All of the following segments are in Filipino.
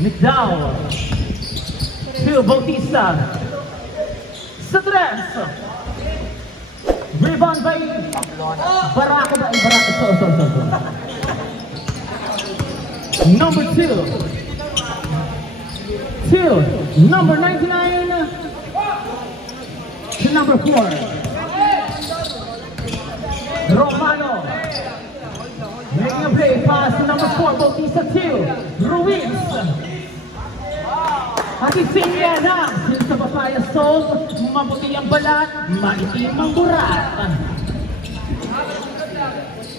Migdao. 2, Bautista. Sa 3. Rebound by Barako ba? Barako. So. Number 2. Number 99. To number 4. Romano. Making a play. Pass to number 4. Bautista 2. Ruiz. At isinya na sa Papaya Stove, mabuti ang balat, maitim ang burat.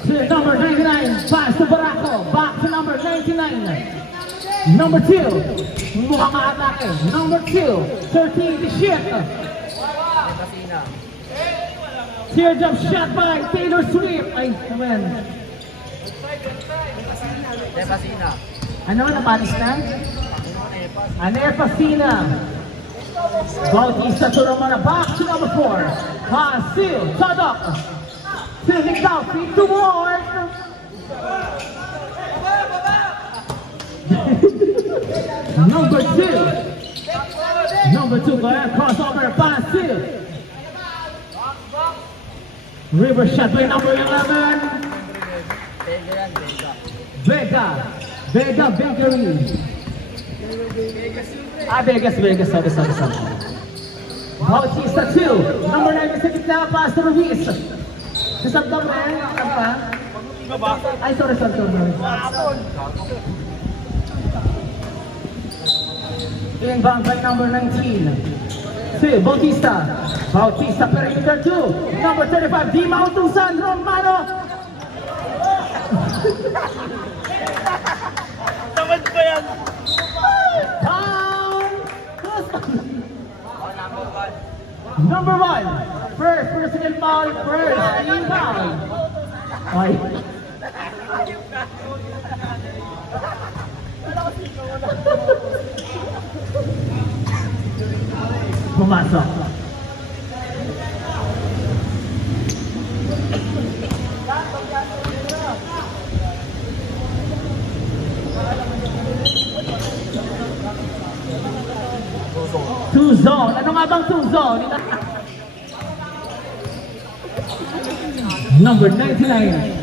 To number 99, pass to Barako, back to number 99. Number 2, mukhang atake. Number 2, 13 to shoot. Teardrop shot by Taylor Swift. Ay, naman. Ano, napanis na? Aner Pasina. Bautista to Romano, back to number 4. Pass, Seal, Tadok. Seal, Migdao, feet to Ward. Number 2. Number 2, go ahead, crossover, pass, Seal. River shot by number 11. Vega Bakery. Vegas. Sorry. Bautista 2. Number 9 sa gitna, pass to Ruiz. Sasabdang na yan, ay, sorry. Inbound by number 19. 2, Bautista, perimeter 2. Number 35, Di Mautusan, Romano. Tamad ba yan? Number 1, first personal foul, first team foul. Ay. Pumasok. Two zone. Ano nga bang two zone? Number 99.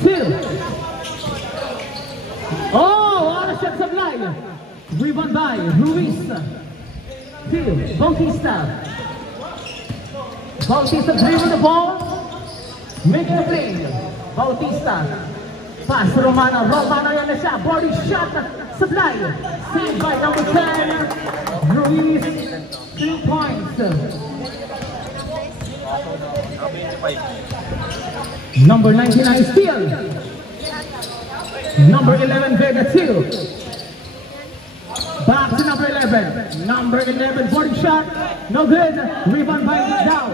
2. Oh, what a shot supply. Rebound by Ruiz. 2, Bautista. Dribble the ball. Making a play. Bautista. Pass to Romano. Yan na siya. Body shot. Supply. Saved by number 10. Ruiz. 3 points. Number 99 steal. Number 11 Vega 2. Back to number 11. Number 11 body shot. No good. Rebound by Migdao.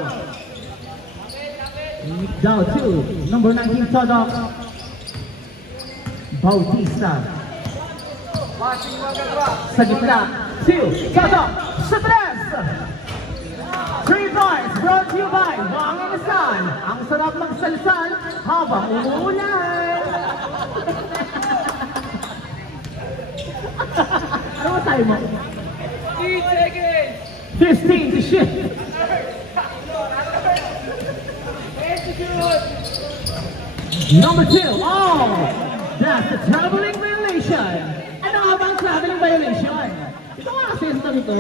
Migdao 2. Number 19 Tadok. Bautista. Sa gitna. 2. Tadok. Sa 3. 3 points brought to you by Wangin San. Ang sarap magsalsal habang umuulan. Ano ba tayo mo? 8 seconds! 15 to shoot. Number 2. Oh! That's a traveling violation. Ano nga bang traveling violation? Ito nga kasi sa dito.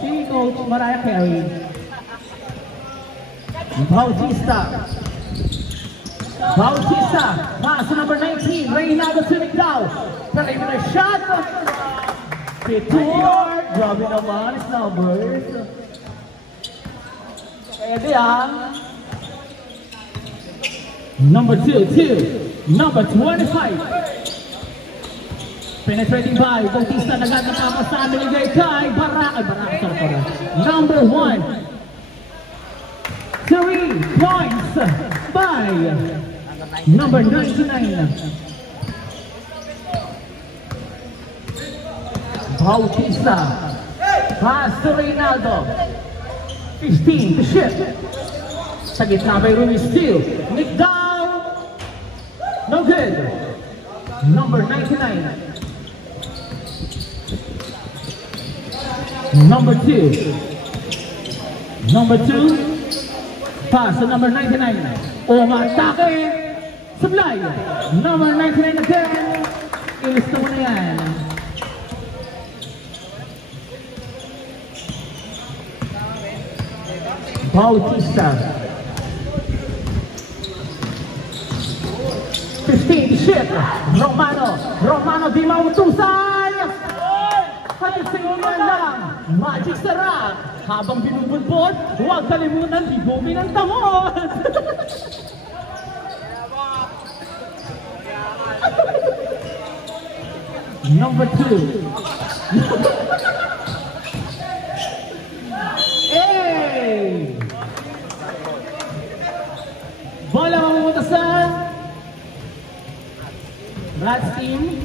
Si Coach Mariah Carey. Bautista. Pass to number 19. Reynaldo to Migdao. Perimeter shot. Titur. Grabe naman his numbers. Pwede Number 2. Number 25. Penetrating by Bautista. Nagagapapas sa niligay kay Barako. Number 1. 3 points by number 99. Bautista. Pass to Reynaldo. 15 to shift. Sa gitna by Ruiz steal. Migdao. No good. Number 99. Number 2. Number 2. Pass to number 99. Umatake. Supply. Number 99 again. Ilista mo na yan. Bautista. 15 to shit. Romano di mautusan. Halisingan lang. Magic sarap. Habang binubunbon, huwag kalimutan libumin ang tamot. Number 2. Hey! Bola mamumutasan. Rats team.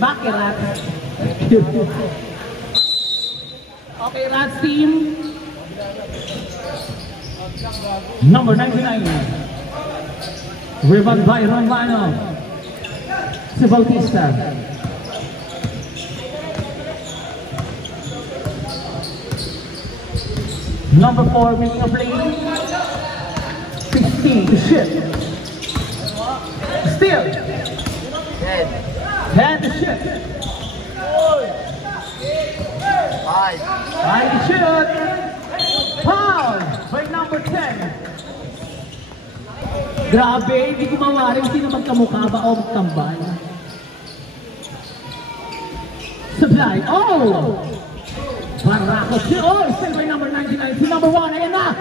Bakit Rats? Okay, Rats team. Number 99. Rebound by Romano. Si Bautista. Number 4 making a play. 16 to shit. Still. 10 to shit. 5 to shoot. Foul by number 10. Grabe, hindi ko mawaring sino magkamukha ba o magtambay. Supply. Oh! Barako siya. Oh, still by number 99. Si number 1. Ayan na.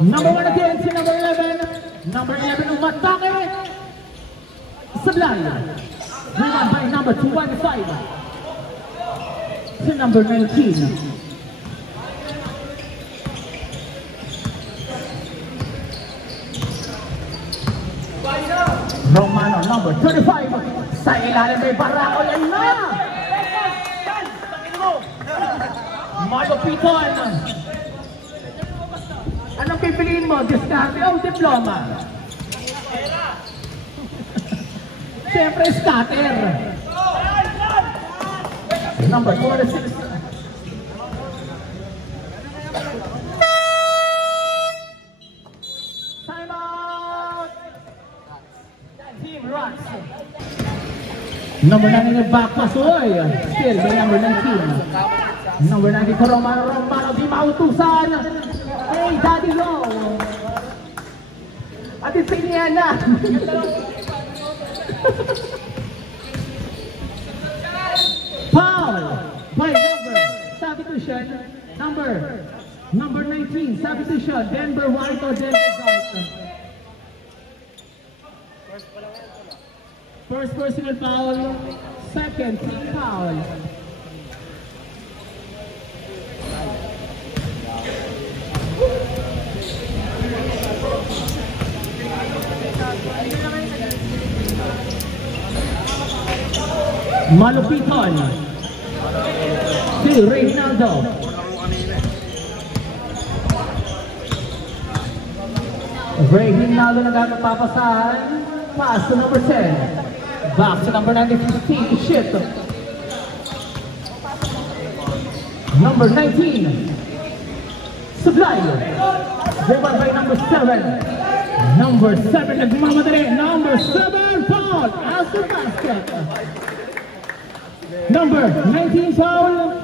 Number 1 again. Si number 11. Number 11 umatake. Supply. Rebound by number 25. Si number 19. Romano, number 35. Sa ilalim may Barako. Yan na! Marco Piton. Anong pipiliin mo? Discarte o diploma? Siyempre, scatter. Number 26. Time out! Team Rats. Number 9 in the back pass. Still by number 19. Number 90 for Romano. Romano di mautusan. Hey, Daddy Low. At isinyan na. Foul by substitution. Number 19. Substitution. Denver White or Denver White. First personal foul. Second team foul. Malupiton. Si Reynaldo. Reynaldo nagkakapapasahan. Pass to number 10. Back to number 15. Shit. Number 19. Supply. Rebound by number 7. Number 7 nagmamadali. Number 7 foul. Out the basket. Number 19 foul.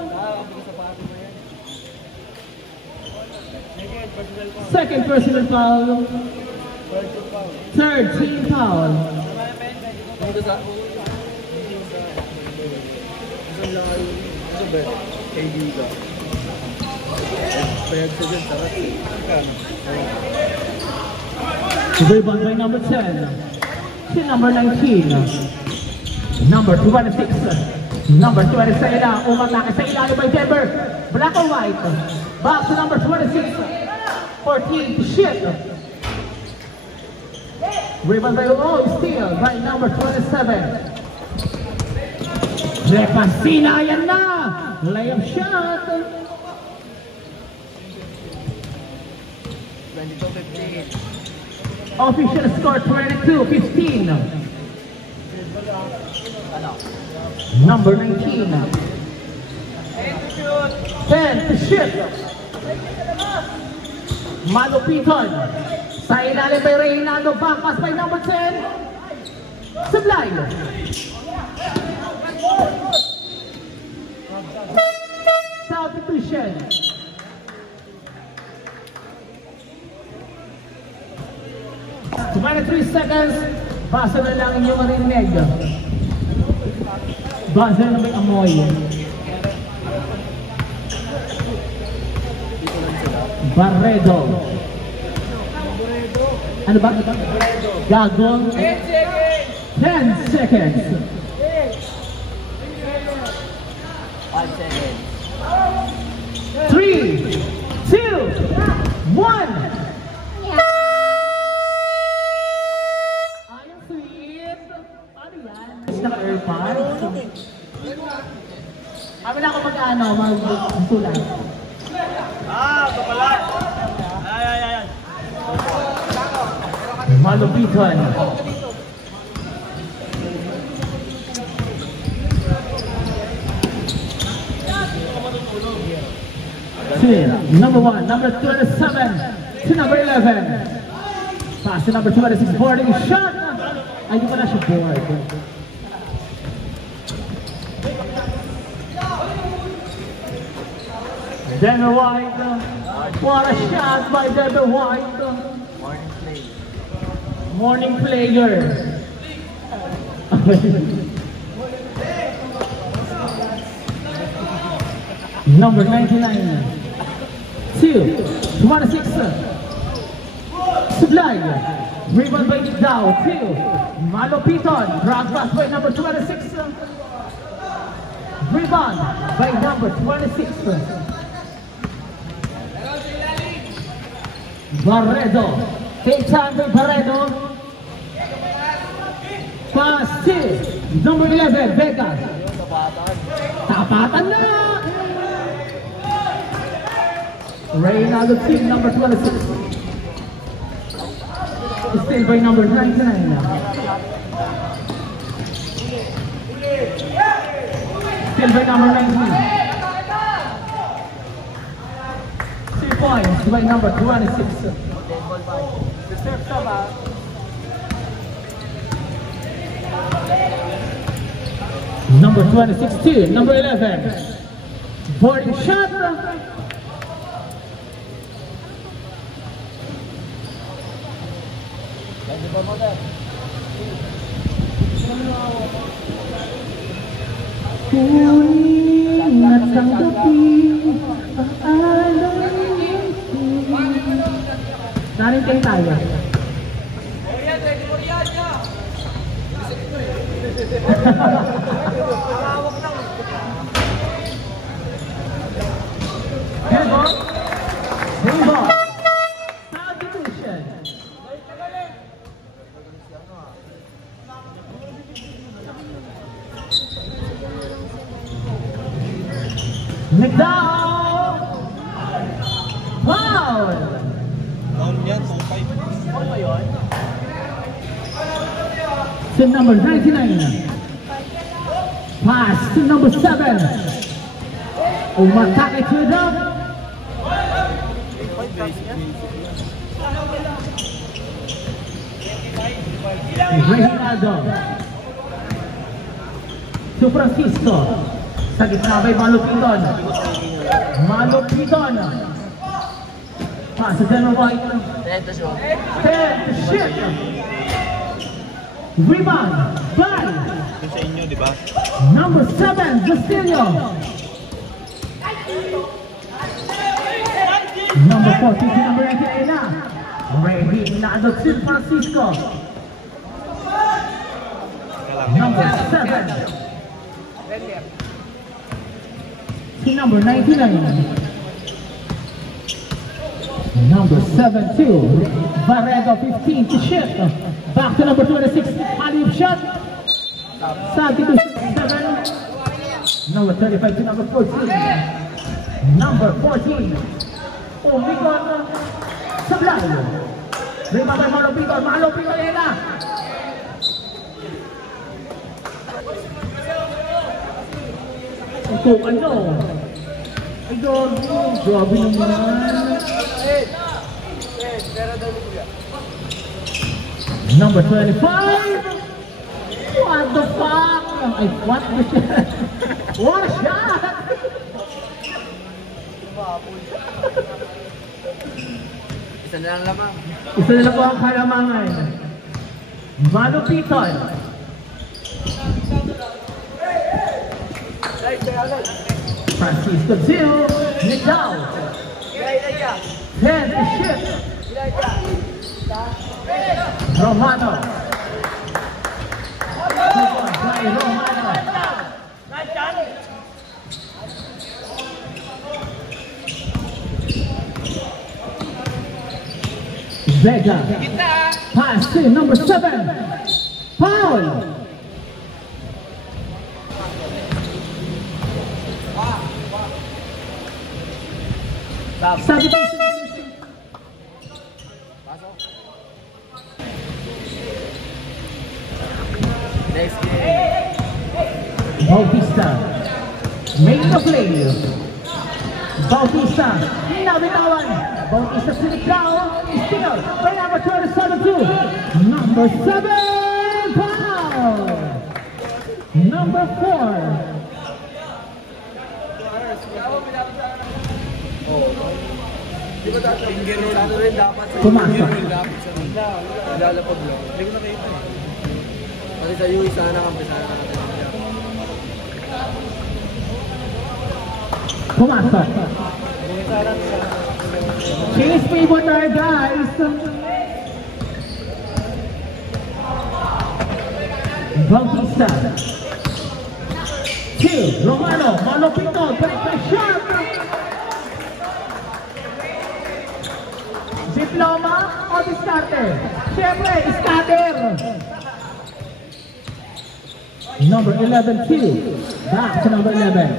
Second personal foul. Third team foul. Rebound by number 10. To number 19. Number 26. Number 20 sa ila. Umatake sa ilalim by Denver. Black or white. Back to number 26. 14. Shit. Rebound by steal by number 27. Repasina, yan na! Layup shot! 22-15. Official score 22-15. Number 19. 10 to shoot. Malupiton. Sa ilalim by Reynaldo. Backpass by number 10. Sublime. Substitution. So, 3 seconds. Basa na lang inyong marinig. Basa na may amoy. Barredo. Ano ba? Gagong. 10 seconds. 5 seconds. 3, 2, 1. Ayun, sweet. Ano yan? Naka-airpods. Amin ako mag-ano, mag-sulat. Ito pala. Ay. Malupiton. Number 1, number 27 to number 11. Pass to number 26, boarding shot. Ay, di pa na siya board. Denver White. What a shot by Denver White. Morning player. Number 99. 2, 26. Sublime. Rebound by Dow. 2. Malupiton. Drag pass by number 26. Rebound by number 26. Barredo. Take time by Barredo. Pass to number 11. Vegas. Tapatan na! Reynaldo team number 26. Still by number 99. Still by number 19. 3 points by number 26. Number 26 too. Number 11. Boarding shot. Tuwing nagtanggapi ang alamin ko. Narin tayo. Substitution. McDowell! Foul! Down yan, 2-5. Ano ba yun? To number 99. Pass to number 7. Umatake to the Reynaldo. To Francisco. Sa gitna by Malupiton. Malupiton. Pass to Denver White. 10 to shoot. Rebound by Sa inyo, di ba? number 7, Castillo. Number 14 to number 88 na. Reynaldo to Francisco. Number 7. To number 99. Number 7 to Barredo 15 to shoot. Back to number 26, alley-oop shot. Santi to 7. Number 35 to number 14. Number 14. Umikon Sublime. Rebound by Marlo Piton. Marlo Piton yan na. Ito, ano? Ay, grabe naman. Number 25. What the fuck? Ay, what the shit? What a shot! Isa na lang lamang. Isa na lang po ang kalamangan. Marlo Piton. Francisco Zil. Nidal. Head to shit. Romano. By Romano. Vega. Pass to number 7. Foul. Sabitation. Next game. Bautista. Make the play. Bautista. Nabitawan. Bautista sinigaw. Still. By number 27. Number 7. Foul. Number 4. Di ba dati finger roll? Ano rin dapat sa Pumasok. finger roll dapat sa nila. Lalapag lang. Hindi ko nakita. Kasi sa UE sana kampisahan natin. Pumasok. Chase favor tayo, guys. Bautista. 2. Romano. Marlo Piton. Break the shot. Diploma o diskarte? Siyempre, scatter. Number 11, 2. Back to number 11.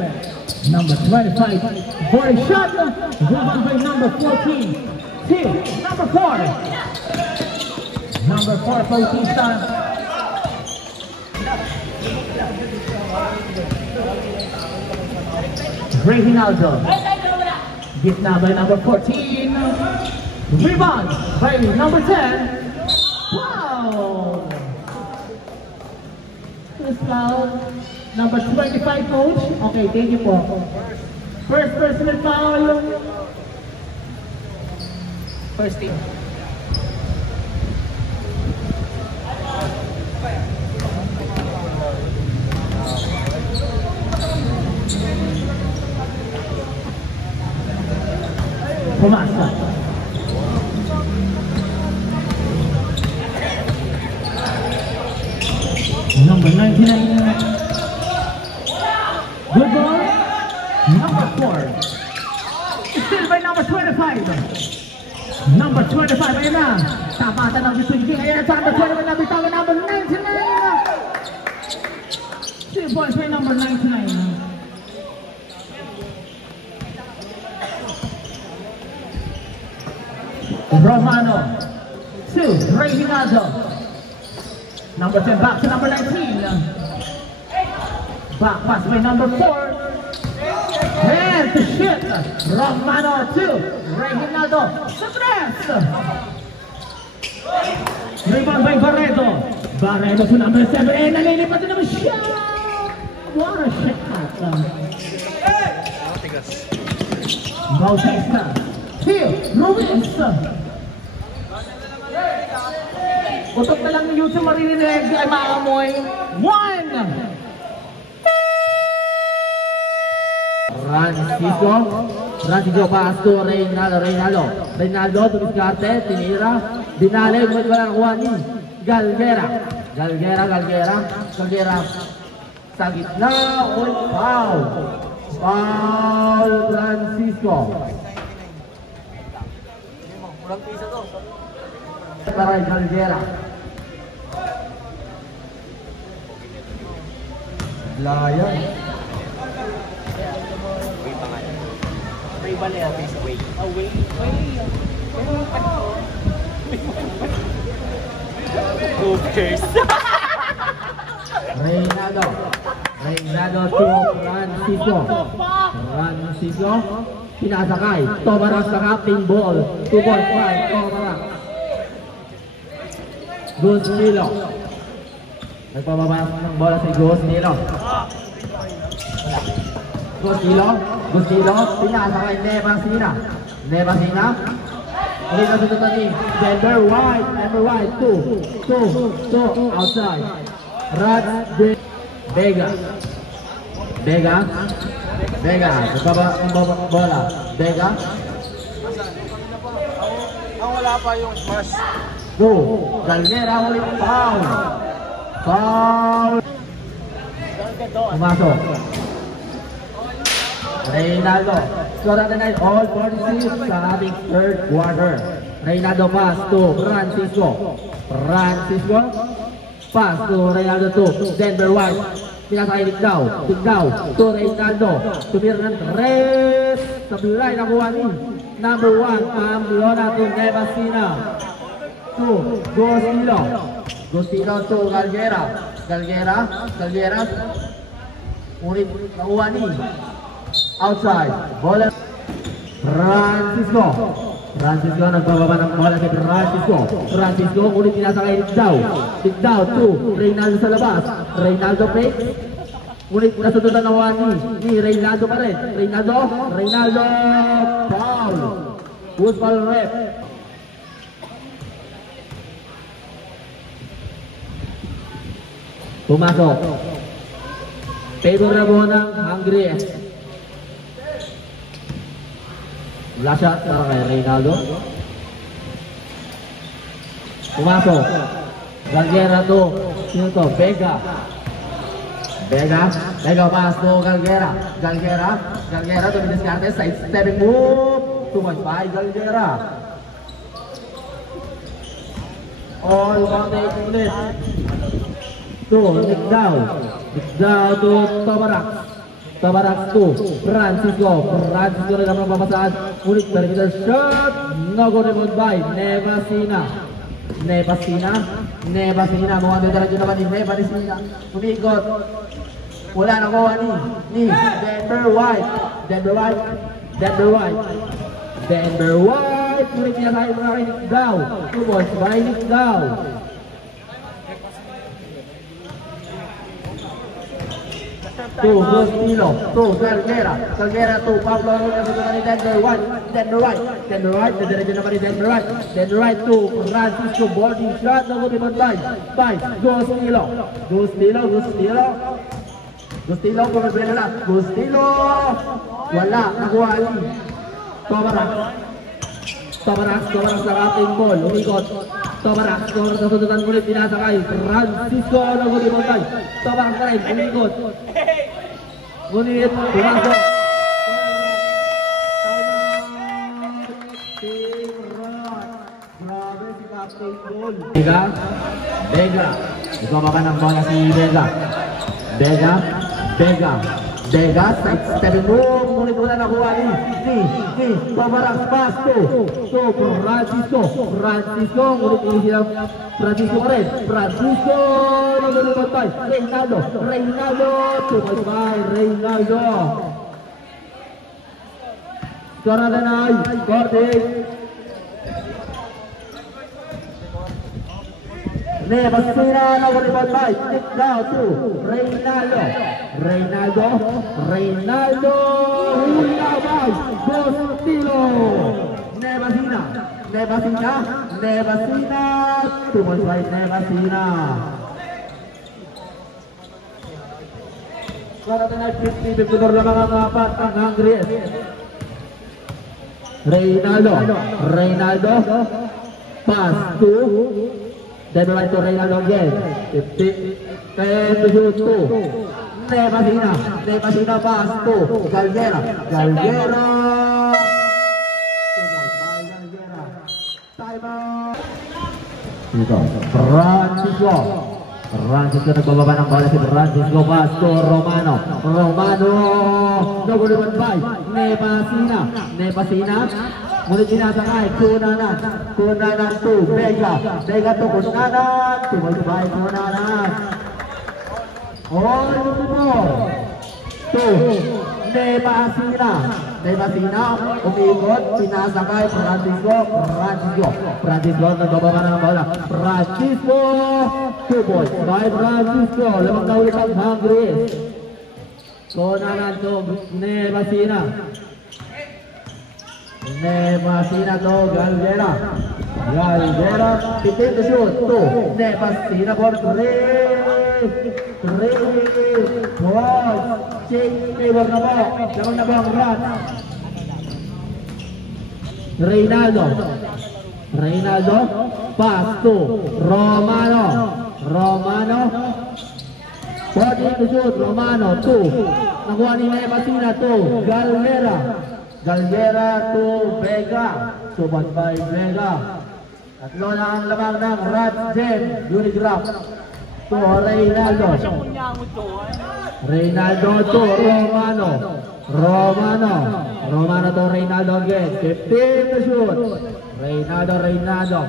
Number 25, for a shot. Rebound by number 14. 2. Number 4. Number 4, Bautista. Reginaldo. Gitna by number 14. Rebound by number 10. Wow! First foul. Number 25, coach. Okay, thank you po. First personal foul. First team. Pumasok. Number 99. Good ball. Number 4. Still by number 25. Number 25. Ayan na. Tapatan ng Bitwin. Ayan sa number 25. Nabitawan number 99. 2 points by number 99. Romano. 2. Reginaldo. Number 10 back to number 19. Back pass by number 4. And to shit. Romano 2. Reginaldo. Sa 3. Rebound by Barreto. Barreto to number 7. And nalilipat na naman siya. What a shot. Bautista. 2. Ruiz. Utok na lang ng YouTube maririnig ay maamoy. 1! Francisco pass to Reynaldo tumiskarte, tinira, dinali, wala nakuha ni Galguera sa gitna, foul Francisco. Taray Galguera. Layan. Away. Who cares? Reynaldo to Francisco. Pinasakay. Tomarak sa captain ball. 2.5. Tomarak. Gustilo. Nagpababa ng bola si Gustilo. Pinasakay Nevasina. Ulit na tututan ni Denver White. 2 outside. Rad Vega. Nagpababa ng bola. Vega. Ang wala pa yung pass. Galguera ulit foul. Pumasok. Reynaldo. Score natin ay all 46 sa ating third quarter. Reynaldo pass to Francisco. Pass to Reynaldo to Denver White. Pinasakay Tigdaw to Reynaldo. Tumira ng rest. Sablay na kuha ni number 1 Pamplona to Nevasina. To Gustilo to Galguera. Ulit nakuha ni outside. Bola Francisco nagbababa ng bola kay Francisco ulit pinasakay Tigdaw to Reynaldo sa labas. Reynaldo break. Ulit nasundan ng ni Reynaldo pa rin. Reynaldo foul. Who's foul ref? Pumasok. Favor na mo ng Hungary. Last shot para kay Reynaldo. Pumasok. Galguera to. Sino to? Vega pass to Galguera to Diskarte. Side stepping move. 2.5 Galguera. All 1-8 ulit. Tigdaw to Tomarak to Francisco na naman papasaan. Ulit perimeter shot. No good rebound by Nevasina. Mga dito naman ni Nevasina. Umikot. Wala na kuha ni Denver White. Ulit niya tayo mga kay Tigdaw. 2 points by Tigdaw. To Gustilo, to Galguera to Pablo ni Denver White, diretso naman ni Denver White to Francisco, boarding shot, no good rebound by Gustilo, pumipili na, wala, nakuha ni Tomarak sa ating ball, umikot. Tomarak, sa sundutan ulit, pinasakay Francisco, no good rebound by Tomarak na rin, umikot. Ngunit, pumasok. Grabe si Captain Ball. Vega. Ikaw ng bola si Vega, stepping room. Ngunit wala nakuha ni Tomarak pass to Francisco. Ngunit hindi siya Francisco pa rin. Nagulunod by Reynaldo. 2.5 Score natin ay Gordon. Nevasina, nagulunod by Tigdaw to Reynaldo. Hula by Gustilo. Nevasina. 2.5 Nevasina. Para natin ay 50-54 lang ang apat ang Hungary. Reynaldo. Pass to Denver White to Reynaldo again. 10-2 to Nevasina pass to Galguera. Dito, Francisco nagbababa ng bola si Francisco pass to Romano. No good rebound by Nevasina. Ngunit sinasakay, Kunanan. Kunanan to Vega. Vega to Kunanan. Tumay-tumay Kunanan. All more. To Nebasina. Nebasina. Umikot. Sinasakay. Francisco. Francisco. Nagbababa na ng bola. Francisco. 2 points by Francisco. Lamang na ulit ang Hungry. Kunanan to Nebasina. Nebasina to Galguera. Galguera, 15 to shoot. 2. Nebasina for 3. 3. Change favor na po. Lamang na po ang run. Reynaldo. Pass to Romano. 14 to shoot. Romano. 2. Nakuha ni Nebasina to Galguera to Vega. Subat by Vega. Tatlo na ang lamang ng Radjen. Unigraph to Reynaldo to Romano to Reynaldo again. 15 to shoot. Reynaldo.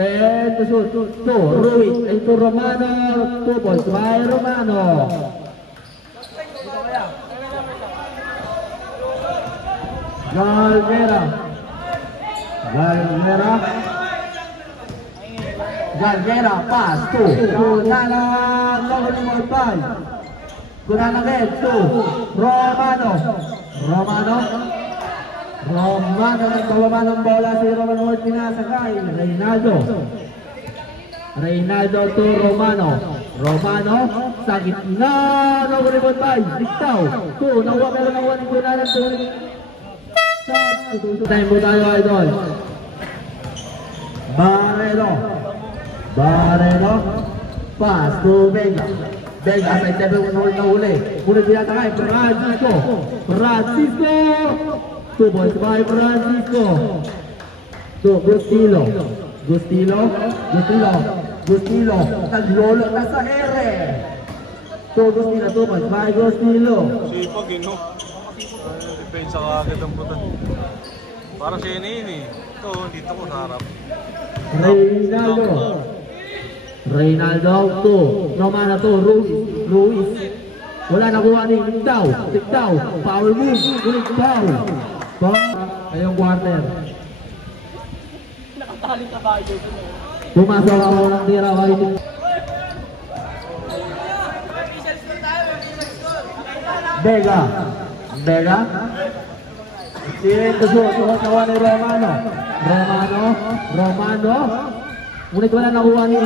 10 to shoot. To Ruiz. To Romano. 2 points by Romano. Galguera pass to Kunanan. Kunanan again to Romano. Nagbababa ng bola si Romano at pinasakay. Reynaldo to Romano. Sa gitna. Nakulibot by Dictao. 2. Nakuha pero nakuha ni Kunanan. Time po tayo, idol. Barrero. Pass to Vega. Vega sa 7-1 na uli. Ngunit pinatangay. Francisco. 2 points by Francisco. To Gustilo. Naglolo na sa ere. To Gustilo. 2 points by Gustilo. Sipag yun, no? Depensa ka agad ang putan. Para siya yun eh. Ito, dito ko sa harap. Reynaldo to Romano to Ruiz. Wala nakuha ni Tigdaw. Foul move. Ulit foul. Ayong quarter. Nakatali ka ba yun? Pumasok ako ng tira. Vega. Sirin to shoot. Nakuha ni Romano. Ngunit wala nakuha ni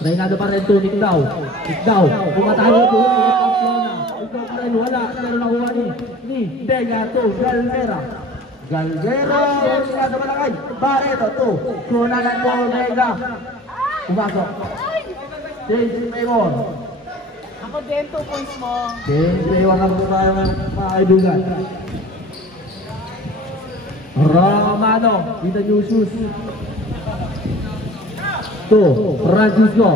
Reynaldo pa rin to Tigdaw. Pumatalo to ito pa rin wala. Pero nakuha ni Vega to Galguera. Reynaldo malakay. Barreto to Kunanan to Vega. Pumasok. Change favor. Ako din 2 points mo. Change favor na po tayo mga kaibigan. Romano with the new shoes. To Francisco.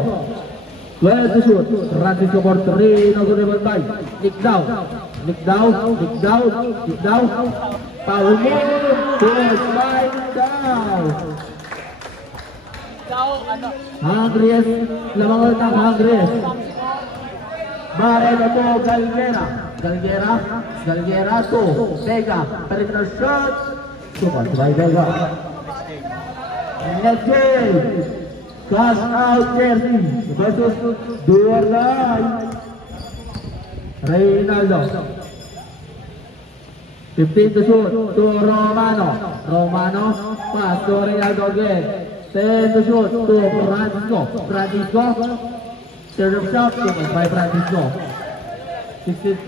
12 to shoot. Francisco for 3. No good by Tigdaw. Foul move. Push by Tigdaw. Hungries. Lamang ulit ang Hungries. Barrero to Galguera to Vega. Perimeter shot. Super by Vega. Next game. Cash out jersey versus do or die. Reynaldo. 15 to shoot to Romano. Pass to Reynaldo again. 10 to shoot to Francisco. Third of shot by Francisco. 16.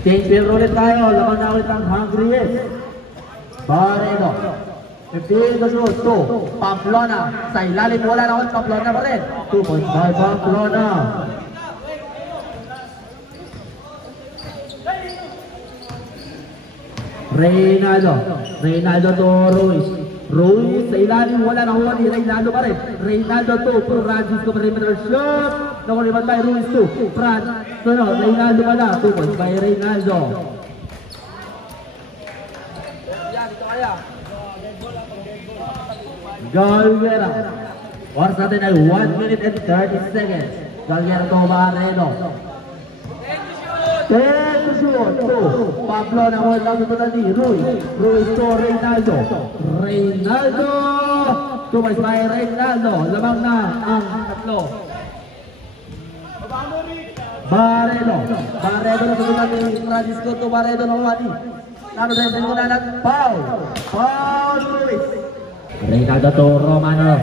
Change field ulit tayo. Laman na ulit ang Hungries. Barrero. 15 to shoot to Pamplona. Sa ilalim wala na ulit Pamplona pa rin. 2 points by Pamplona. Reynaldo to Ruiz. Ruiz sa ilalim, wala na kuha ni Reynaldo pa rin. Reynaldo 2, Francisco perimeter shot. Nakuha ni Bantay, Ruiz 2, Reynaldo pa na, 2 points by Reynaldo. Galguera. Oras natin ay 1 minute and 30 seconds. Galguera to Barredo. 10 to shoot. 2. Pablo na wala lang ito ni Ruiz. Ruiz to Reynaldo. Reynaldo. 2 points by Reynaldo. Lamang na ang tatlo. Barredo. Barredo na tutunan ni Francisco to Barredo na wali. Nano din ko na lang. Foul. Foul Ruiz. Reynaldo to Romano.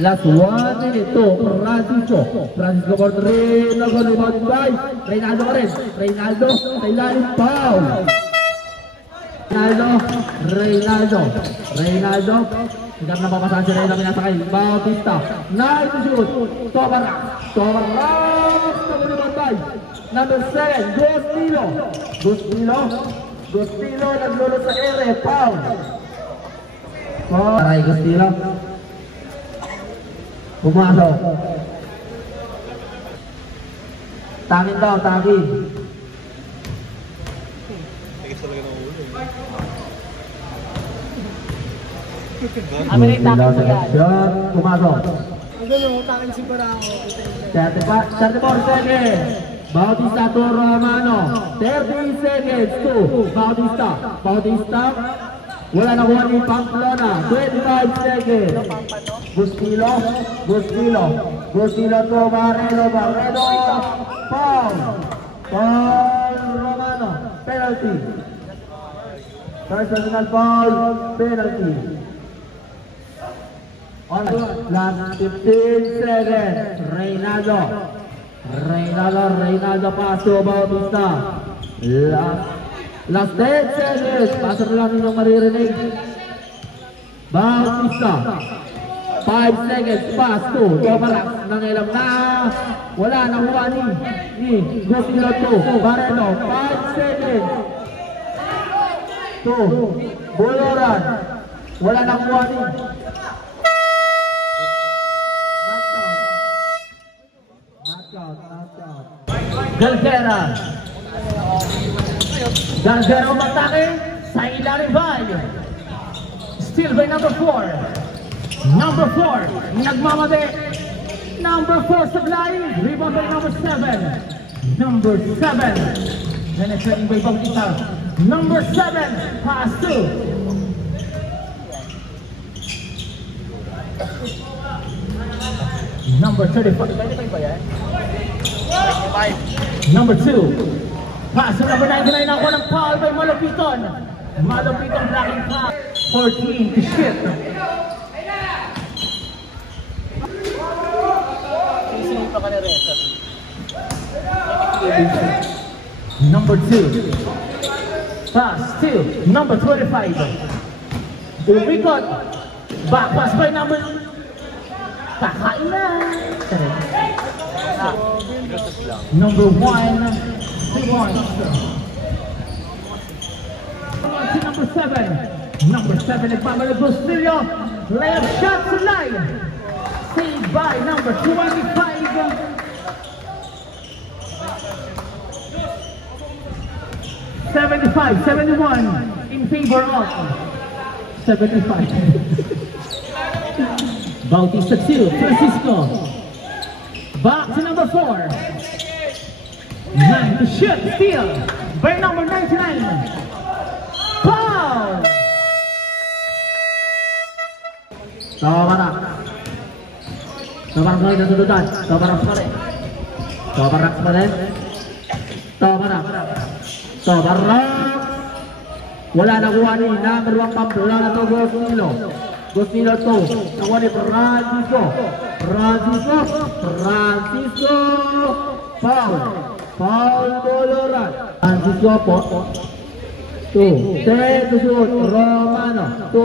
Last 1 minute to Francisco for 3. Nag-rebound by Reynaldo pa rin. Reynaldo sa ilalim, foul. Reynaldo hindi na papasahan si Reynaldo, pinasakay Bautista. Nice to shoot. Tobarak nag-rebound by number 7 Gustilo naglulot sa ere, foul. Aray, Gustilo pumasok. Tangin daw, tangin. Shot, pumasok. 34 seconds. Bautista to Romano. 30 seconds to Bautista. Wala na kuha ni Pamplona. 25 seconds. Gustilo to Barredo. Foul Romano. Penalty. Personal foul. Penalty. On last 15 seconds. Reynaldo pass to Bautista. Last 10 seconds. Pasok lang ninyong maririnig. Bautista. 5 seconds. Pass to Tobarak. Nangilam na. Wala na kuha ni Gustilo to Barredo. 5 seconds. To Boloran. Wala na kuha ni Galguera umatake sa ilalim by still by number 4 nagmamade number 4 supply, rebound by number 7 penetrating by Bautista, number 7 pass to number 35 ba yan? Number 2 pass to number 99. Ako ng foul by Malapiton blocking pass. 14 to shoot. Number 2 pass to number 25. Umikot. Back pass by number kakain na. Number 1 number 7 nagpapalagos Gustilo. Layup shot to line. Saved by number 25. 71 in favor of 75. Bautista 2, Francisco. Back to number 4. 9 to shoot, steal by number 99. Foul! Tobarak ngayon nasudutan. Tobarak wala na kuha ni number 1 Pamplona na to Gustilo to nakuha ni Francisco. Foul Boloran. Francisco po to 10 to shoot. Romano to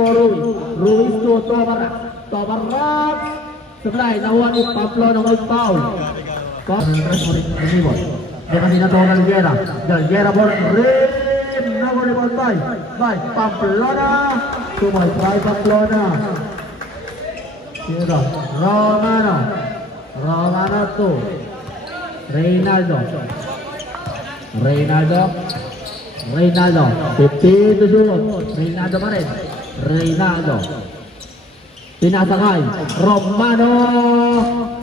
Ruiz to Tobarak supply nakuha ni Pamplona ng foul. Kasi na to Galguera for rim. Nakuha ni Pamplona by Pamplona. Tumalsay Pamplona. Sino daw? Romano to Reynaldo. 50 to shoot. Reynaldo pa rin. Pinasakay Romano.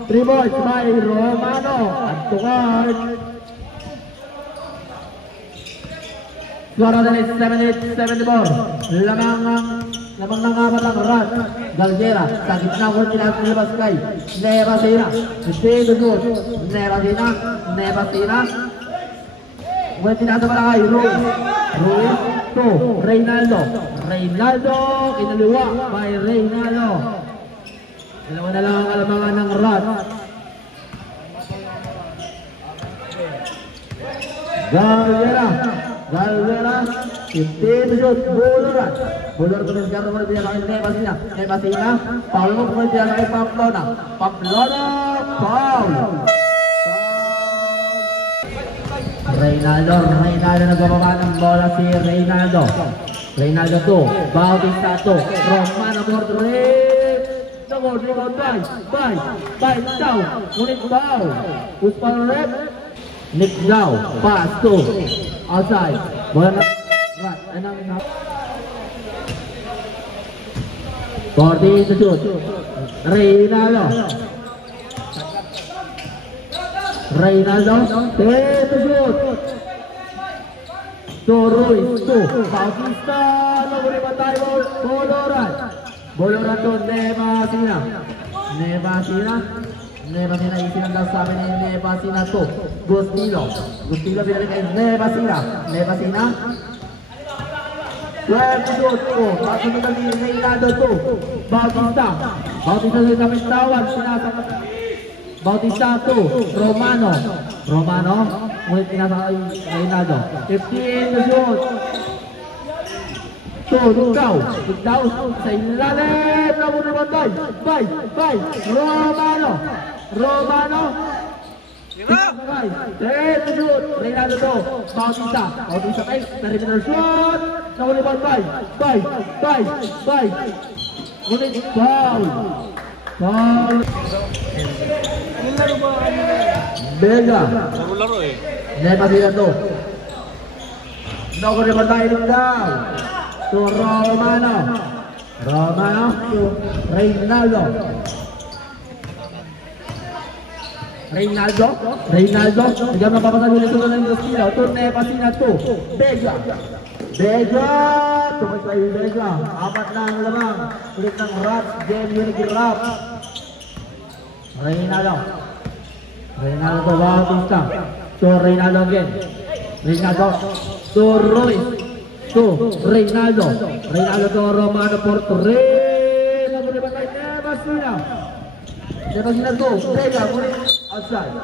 3 points by Romano. At tukad. Suara dari 78-74. Lamang ng apat ang Rat. Galgera sa gitna ko nilabas kay Nevasina. Nevasina. Ngunit tinasa pala kay Ruiz to Reynaldo. Kinaliwa by Reynaldo. Dalawa na lang ang alamangan ng Rat. Galvera 15 shoot. Buloran to sekarang mulai dia kay Nevasina. Paul mo mulai dia kay Pamplona. Foul. Reynaldo nagbababa ng bola si Reynaldo to Bautista to Romano Bordret. Nagod by Dow. Ngunit foul. Uspal rep. Nick Dow pass to outside. Bola na Rat. Cordy to shoot. Reynaldo 10 to shoot. To Ruiz to Bautista. Naguli pa tayo. Boloran to Nevasina isinanggal sa amin ni Nevasina to Gustilo binalik kay Nevasina 12 shoot to Bautista ni Reynaldo to Bautista din kami tawan. Bautista to Romano ngunit pinasa kay Reynaldo 15 to shoot to Digdaw sa ilalim. Nabuli bantay by Romano 10 to shoot. Reynaldo to Bautista kay perimeter shoot. Nabuli bantay by ngunit foul. Bega Laro eh. Nevasina to nabuli bantay Digdaw to Romano to Reynaldo. Bigyan mapapasal ulit ito ng Gustilo to Nevasina to Bega tumasay Bega. Apat na ang lamang ulit ng Rat. Unigirap Reynaldo to Bautista to Reynaldo again. To Ruiz to Reynaldo to Romano Portrait. Nabuli ba kay Nevasina to Bega outside.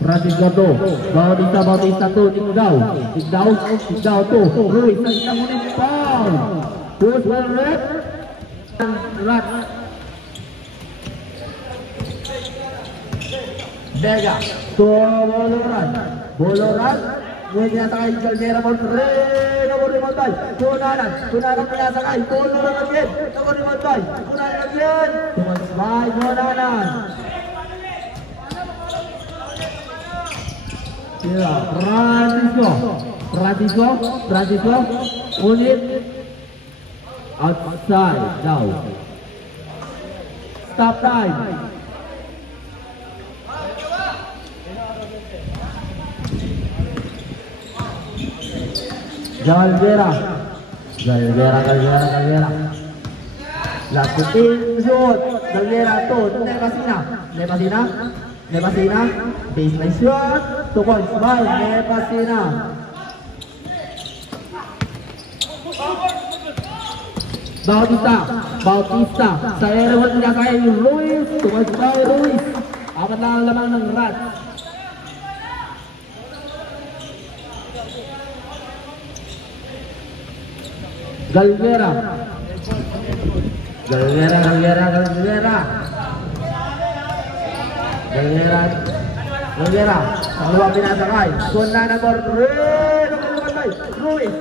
Francisco to Bautista to Digdaw to Ruiz. Ngunit foul. Who's well rep? Rat. Bega to Boloran. Ngunit tinatakay Galgera Portrait. Nabuli Montay. Kunanan pinasakay. Boloran again. Nabuli Montay. Kunanan again. Tumasbay Kunanan. Francisco unit outside now. Stop time. Galvera. Last 15 shoot. Galvera to Nevasina. Baseline shot. 2 points by Nevasina. Bautista sa airwall niya kay Ruiz. 2 points by Ruiz. Apat lang ang lamang ng Rat. Galvera. Galvera. Ang luwang pinasakay. Kunanan Portrait. Ruiz.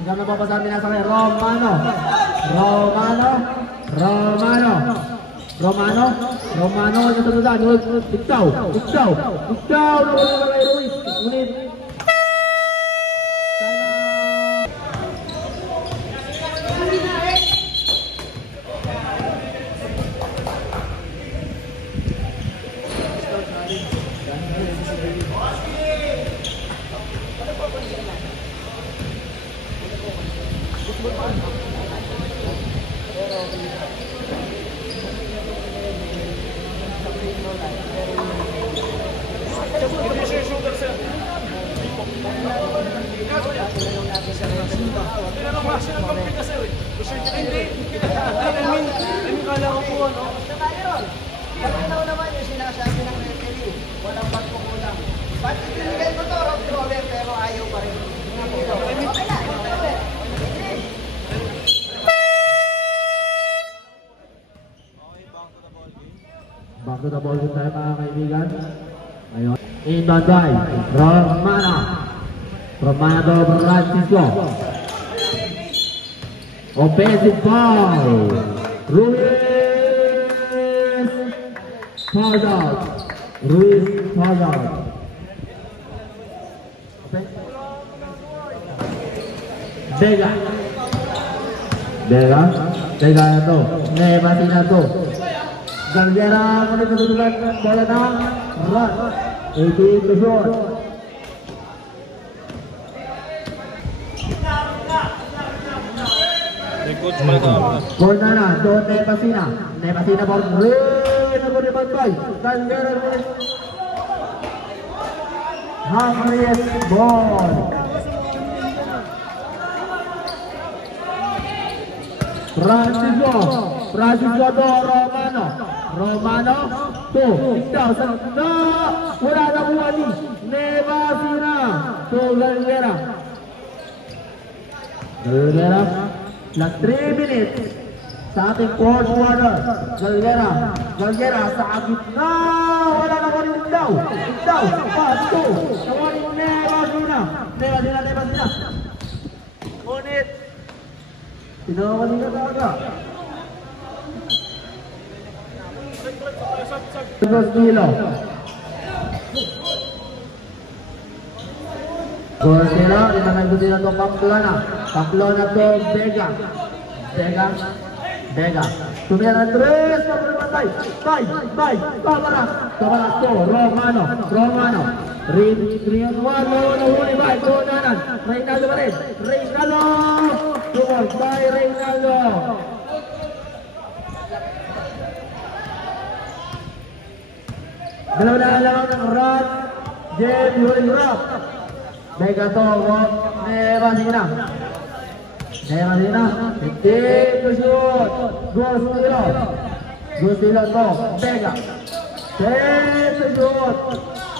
Hingga napapasahan din nasa kay Romano. Nagsusundan. Ikaw. Nawala kay Ruiz. Ngunit back to the ball tayo mga kaibigan. Ngayon, inbound by Romano to Francisco. Offensive foul. Ruiz fouled out. Vega na to. Nebasi na to. Galguera muli kedudukan bola ng run. 18 to shot. Cornana, Don Nebasina ball. Nagulibantay. Galguera muli. Hungriest ball. Francisco to Romano to ikaw sa wala na kuha ni Nebasina to Galguera last 3 minutes sa ating fourth quarter. Galguera sa gitna, wala na kuha ni ikaw pasto nakuha ni Nebasina ngunit tinawa nila talaga. Gostilo, imangan ko sila to Pamplona to Vega. Tumira ng 3, pagpapatay. Bye. Kabarak to Romano. 3-1, nahuli ba? Tunanan. Reynaldo pa rin. Tuwag by Reynaldo. Dalawa na lang ng Rod. Jem, huling Rock. Vega to, Nebasina. 15 to shoot. Gostilo to, Vega. 10 to shoot.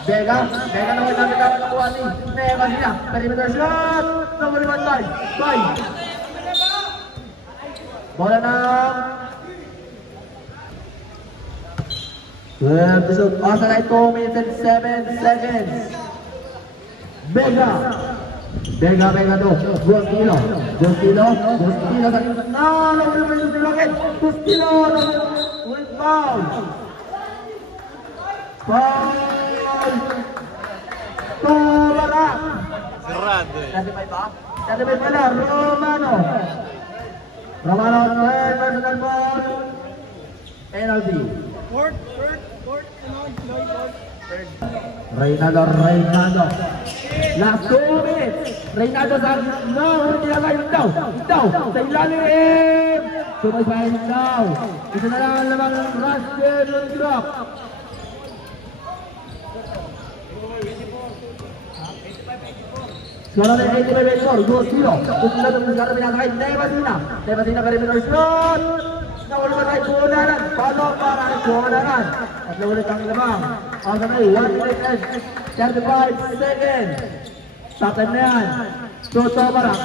Vega naman namin nakuha ni Nebasina. Perimeter shot. Number 1 by. Bola na 12 to shoot. Osalay 2 minutes and 7 seconds. Vega to Gostilo sa Gostilo with foul. Kabarak. Sarado. Kasi may pala Romano personal ball. Penalty. Reynaldo. Last 2 minutes. Reynaldo sa hindi na kayo daw. Sa ilalim. Sumaybay daw. Isa na lang ang lamang ng Rascal drop. Skala na 85-84. Gostilo. Gostilo ng Gustilo pinasakay. Nebasina perimeter shot. Nawala ba tayo Tunanan? Paano para ang Tunanan? At naulit ang lamang. Ang ganay, 1 minute and 35 seconds. Takan na yan. So, Tomarak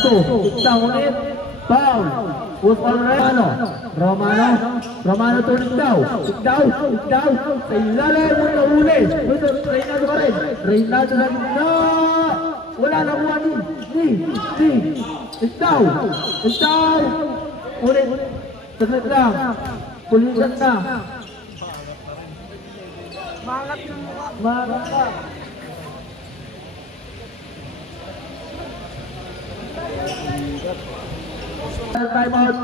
2. Isang ulit. Foul. Who's on Romano to Ligdaw. Ligdaw. Sa ilalim mo na huli. Reynaldo pa rin. Reynaldo sa gitna. Wala na kuha ni. Ligdaw. Ulit. Saglit lang. Pulisan na. Mangat ka. Time out.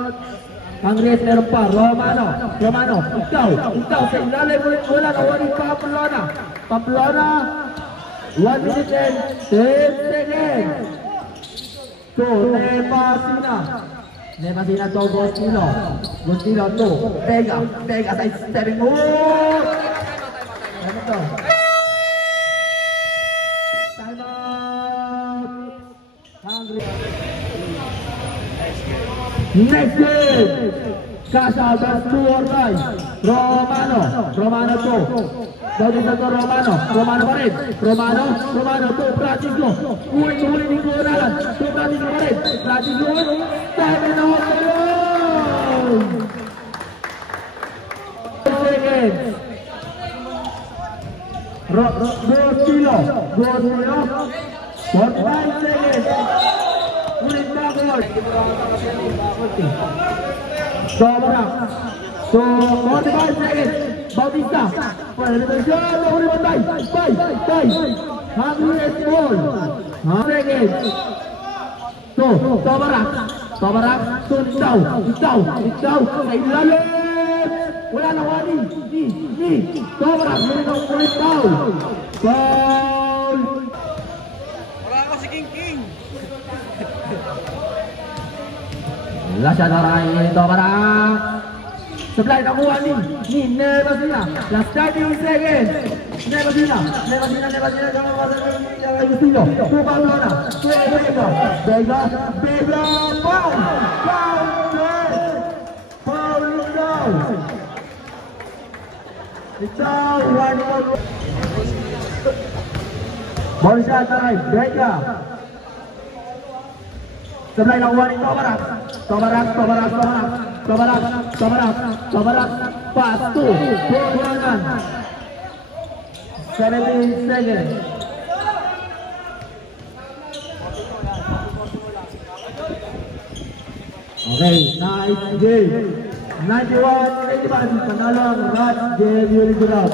Ang race meron pa. Romano. Ikaw sa ilalim ulit. Wala na. Wala ni Pamplona. 1 minute and 10 seconds. So, Nevasina to Gostilo to Vega sa steering move. Ano to? Time out. Hungry. Next game. Casa versus 2 or 5. Romano to. Bautista to Romano pa rin. Romano to Francisco. Huli ni Coralan. To Francisco pa rin. Francisco. Time and out. Seconds. Gostilo. 45 seconds. Ulit backward. Sobra. So, 45 seconds. Bautista. Ulit bantay. Hungry ball. Seconds. So, Tobarak. So, Ligdaw. Sa ilalim. Wala na wani. Tobarak. Ulit foul. Wala ka si King. Lascia da Rai, Tobarak. Sebelah nakuha ni Nevasina. Last 30 seconds. Nevasina. Jangan Gustilo. To Pamplona. Vega. Foul. Ligdaw. One more. Ball shot tayo. Vega. Sebelah nakuha ni Tobarak. Pass to Romanan. 17 seconds. Okay, nice game. 91-81. Panalo ang Raj Game Unit.